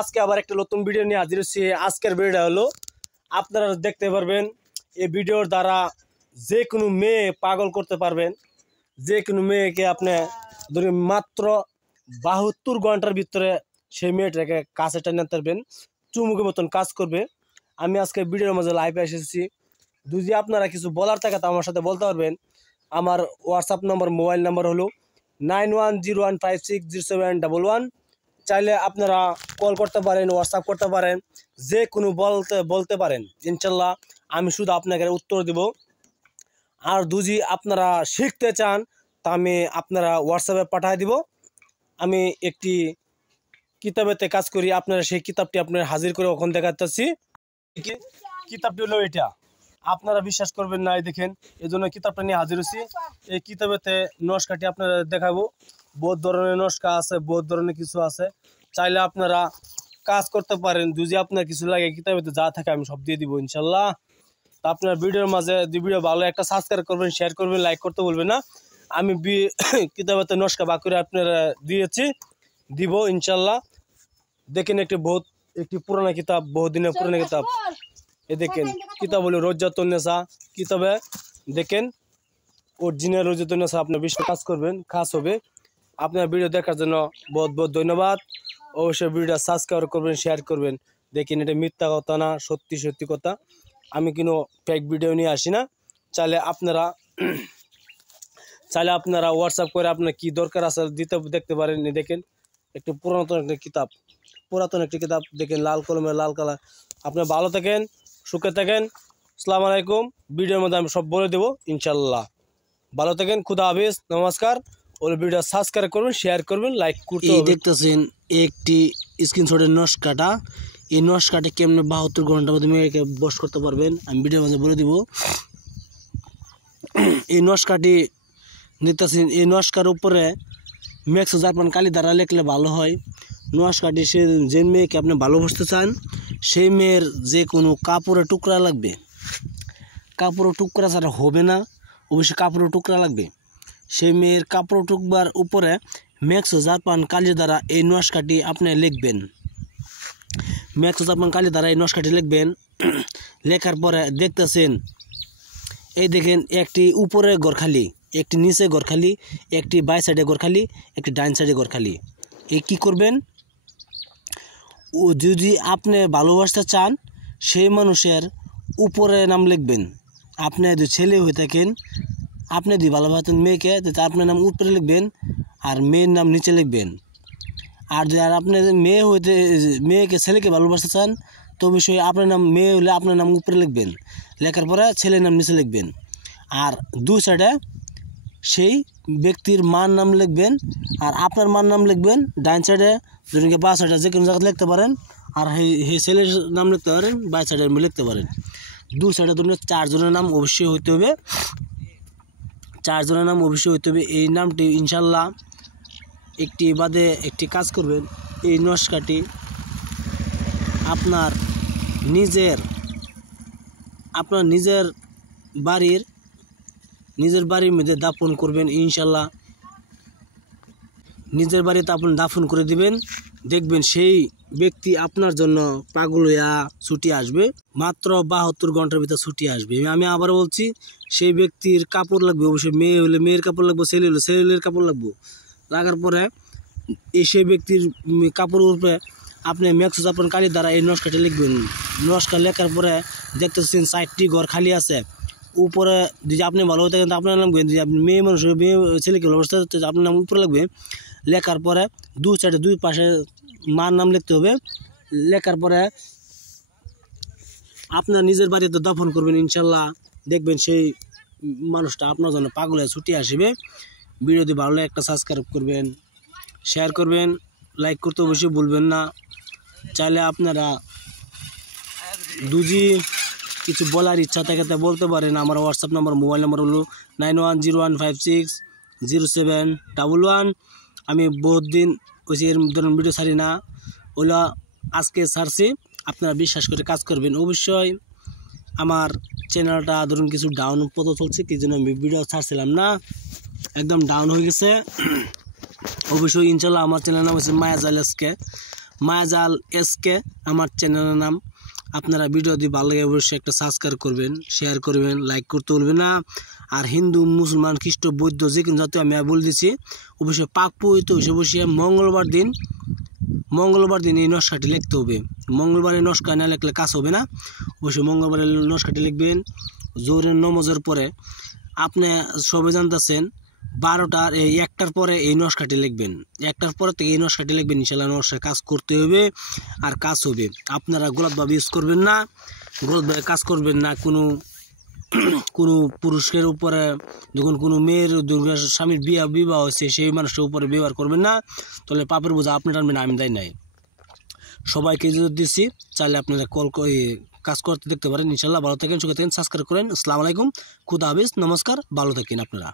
আজকে আবার একটা নতুন ভিডিও নিয়ে হাজির হচ্ছি। আজকের ভিডিওটা হলো আপনারা দেখতে পারবেন এই ভিডিওর দ্বারা যে কোনো মেয়ে পাগল করতে পারবেন। যে কোনো মেয়েকে আপনি ধরুন মাত্র 72 ঘন্টার ভিতরে সেই মেয়েটাকে কাছে টেনে পারবেন, চুমুকের মতন কাজ করবে। আমি আজকে ভিডিওর মাঝে লাইভে এসেছি। যদি আপনারা কিছু বলার থাকে তো আমার সাথে বলতে পারবেন। আমার হোয়াটসঅ্যাপ নম্বর, মোবাইল নাম্বার হলো 9101560711। চাইলে আপনারা কল করতে পারেন, হোয়াটসঅ্যাপ করতে পারেন, যে কোনো বলতে পারেন। ইনশাল্লাহ আমি শুধু আপনাকে উত্তর দেব। আর যদি আপনারা শিখতে চান তা আমি আপনারা হোয়াটসঅ্যাপে পাঠিয়ে দিব। আমি একটি কিতাবেতে কাজ করি, আপনারা সেই কিতাবটি আপনারা হাজির করে ওখানে দেখাচ্ছি। কিতাবটি হলো এটা, আপনারা বিশ্বাস করবেন না। এই দেখেন, এই জন্য কিতাবটা নিয়ে হাজির হচ্ছি। এই কিতাবেতে নস্কাটি আপনারা দেখাবো। বহুত ধরনের নস্কা আছে, বহুত ধরনের কিছু আছে। চাইলে আপনারা কাজ করতে পারেন। যদি আপনার কিছু লাগে কিতাবেতে যা থাকে আমি সব দিয়ে দিব ইনশাল্লাহ। তা আপনার ভিডিওর মাঝে ভিডিও ভালো একটা সাবস্ক্রাইব করবেন, শেয়ার করবেন, লাইক করতে বলবেন না। আমি কিতাবেতে নস্কা বা করে আপনারা দিব ইনশাল্লাহ। দেখেন একটি পুরানা কিতাব, বহুত দিনের পুরানো কিতাব। এ দেখেন কিতাব হলো রোজাতুন্নেসা। কিতাবে দেখেন অরিজিনাল রোজাতুন্নেসা। আপনার বেশি কাজ করবেন, কাজ হবে। আপনার ভিডিও দেখার জন্য বহুত বহুত ধন্যবাদ। অবশ্যই ভিডিওটা সাবস্ক্রাইব করবেন, শেয়ার করবেন। দেখেন এটা মিথ্যা কথা না, সত্যি সত্যি কথা। আমি কোনো ফেক ভিডিও নিয়ে আসি না। চাইলে আপনারা হোয়াটসঅ্যাপ করে আপনার কি দরকার আছে দেখতে পারেন। দেখেন একটু পুরাতন একটি কিতাব দেখেন, লাল কলমের, লাল কালার। আপনি ভালো থাকেন, সুখে থাকেন। আসসালামু আলাইকুম। ভিডিওর মধ্যে আমি সব বলে দেবো ইনশাল্লাহ। ভালো থাকেন, খুদা হাফেজ, নমস্কার। ওই ভিডিও সাবস্ক্রাইব করবেন, শেয়ার করবেন, লাইক করতে হবে। দেখতেছেন একটি স্ক্রিনশটের নস্কাটা। এই নস্কাটা কেমনে 72 ঘন্টার মধ্যে মেয়েকে বশ করতে পারবেন আমি ভিডিওর মধ্যে বলে দিব। এই নস্কাটি দেখতেছেন, এই নস্কার উপরে ম্যাক্স জার্মান কালি দ্বারা লিখলে ভালো হয়। নস্কাটি যে মেয়েকে আপনি ভালোবাসতে চান সেই মেয়ের যে কোনো কাপড়ের টুকরা লাগবে। কাপড়ের টুকরা ছাড়া হবে না, অবশ্যই কাপড়ের টুকরা লাগবে। সেই মেয়ের কাপড় টুকবার উপরে ম্যাক্স জার্মান কালি দ্বারা এই নস্কাটি আপনি লিখবেন। ম্যাক্স জার্মান কালি দ্বারা এই নস্কাটি লিখবেন। লেখার পরে দেখতেছেন, এই দেখেন একটি উপরে গড়খালি, একটি নিচে গড়খালি, একটি বাই সাইডে গড়খালি, একটি ডাইন সাইডে গড়খালি। এই কী করবেন, ও যদি আপনি ভালোবাসতে চান সেই মানুষের উপরে নাম লিখবেন। আপনি যদি ছেলে হয়ে থাকেন, আপনি যদি ভালোবাসেন মেয়েকে, আপনার নাম উপরে লিখবেন আর মেয়ের নাম নিচে লিখবেন। আর যদি আপনি মেয়েকে ছেলেকে ভালোবাসতে চান তো অবশ্যই আপনার নাম, মেয়ে হলে আপনার নাম উপরে লিখবেন, লেখার পরে ছেলের নাম নিচে লিখবেন। আর দুই সাইডে সেই ব্যক্তির মার নাম লিখবেন আর আপনার মার নাম লিখবেন। ডাইন সাইডে দুজনকে বা সাইডে যে কোনো জায়গায় লিখতে পারেন। আর সেই ছেলের নাম লিখতে পারেন, বাই সাইডে লিখতে পারেন। দুই সাইডে দুজনে 4 জনের নাম অবশ্যই হইতে হবে। 4 জনের নাম অবশ্যই হইতে হবে। এই নামটি ইনশাল্লাহ একটি বাদে একটি কাজ করবেন। এই নস্কাটি আপনার নিজের বাড়ির মধ্যে দাফন করবেন ইনশাল্লাহ। নিজের বাড়িতে আপনি দাফন করে দিবেন। দেখবেন সেই ব্যক্তি আপনার জন্য পাগল হইয়া ছুটি আসবে। মাত্র 72 ঘন্টার ভিতরে ছুটি আসবে। আমি আবার বলছি, সেই ব্যক্তির কাপড় লাগবে অবশ্যই। মেয়ে হলে মেয়ের কাপড় লাগবে, ছেলে হলে ছেলের কাপড় লাগবে। লাগার পরে সেই ব্যক্তির কাপড়ের উপরে আপনি ম্যাক্স জার্মান কালি দ্বারা এই নস্কাটি লিখবেন। নস্কা লেখার পরে দেখতেছেন 4টি ঘর খালি আছে। উপরে যদি আপনি ভালো হয়ে থাকেন তো আপনার নাম লিখবেন। যদি আপনি মেয়ে মানুষ, মেয়ে ছেলেকে ভালোবাসতে আপনার নাম উপরে লাগবে। লেখার পরে দুই সাইডে দুই পাশে মার নাম লিখতে হবে। লেখার পরে আপনার নিজের বাড়িতে দাফন করবেন ইনশাল্লাহ। দেখবেন সেই মানুষটা আপনার জন্য পাগল হয়ে ছুটি আসবে। ভিডিও যদি ভালো লাগে একটা সাবস্ক্রাইব করবেন, শেয়ার করবেন, লাইক করতে অবশ্যই ভুলবেন না। চাইলে আপনারা যদি কিছু বলার ইচ্ছা থাকে তা বলতে পারেন। আমার হোয়াটসঅ্যাপ নাম্বার, মোবাইল নাম্বার হলো 9101560711। আমি বহুত দিন ওই এর ধরুন ভিডিও ছাড়ি না, ওগুলো আজকে ছাড়ছি। আপনারা বিশ্বাস করে কাজ করবেন অবশ্যই। আমার চ্যানেলটা ধরুন কিছু ডাউন পথ চলছে, কি জন্য আমি ভিডিও ছাড়ছিলাম না, একদম ডাউন হয়ে গেছে। অবশ্যই ইনশাল্লাহ আমার চ্যানেল নাম হচ্ছে মায়া জাইলাসকে। মায়াজাল এসকে আমার চ্যানেলের নাম। আপনারা ভিডিও যদি ভালো লাগে অবশ্যই একটা সাবস্ক্রাইব করবেন, শেয়ার করবেন, লাইক করতে ভুলবেন না। আর হিন্দু মুসলমান খ্রিস্ট বৌদ্ধ যে কোনো জাতীয় আমি বলে দিচ্ছি, অবশ্যই পাক পবিত্র হিসেবে বসে মঙ্গলবার দিন এই নস্কাটি লিখতে হবে। মঙ্গলবারে নস্কা না লিখলে কাজ হবে না। অবশ্যই মঙ্গলবারে নস্কাটি লিখবেন। জোহরের নমাজের পরে আপনি সবাই জানতেছেন 12টার 1টার পরে এই নস্কাটি লিখবেন। 1টার পরে থেকে এই নস্কাটি লিখবেন, ইনশাল্লাহ নস্কা কাজ করতে হবে আর কাজ হবে। আপনারা গলতভাবে ইউজ করবেন না, গলতভাবে কাজ করবেন না। কোনো পুরুষের উপরে যখন কোনো মেয়ের স্বামীর বিবাহ হয়েছে সেই মানুষের উপরে ব্যবহার করবেন না, তাহলে পাপের বোঝা আপনি টানবেন, আমি দেয় নাই। সবাইকে যদি দিচ্ছি, চাইলে আপনারা কাজ করতে দেখতে পারেন। ইনশাল্লাহ ভালো থাকেন, সুখে থাকেন, সাবস্ক্রাইব করেন। আসসালামু আলাইকুম, খুদা হাফেজ, নমস্কার, ভালো থাকেন আপনারা।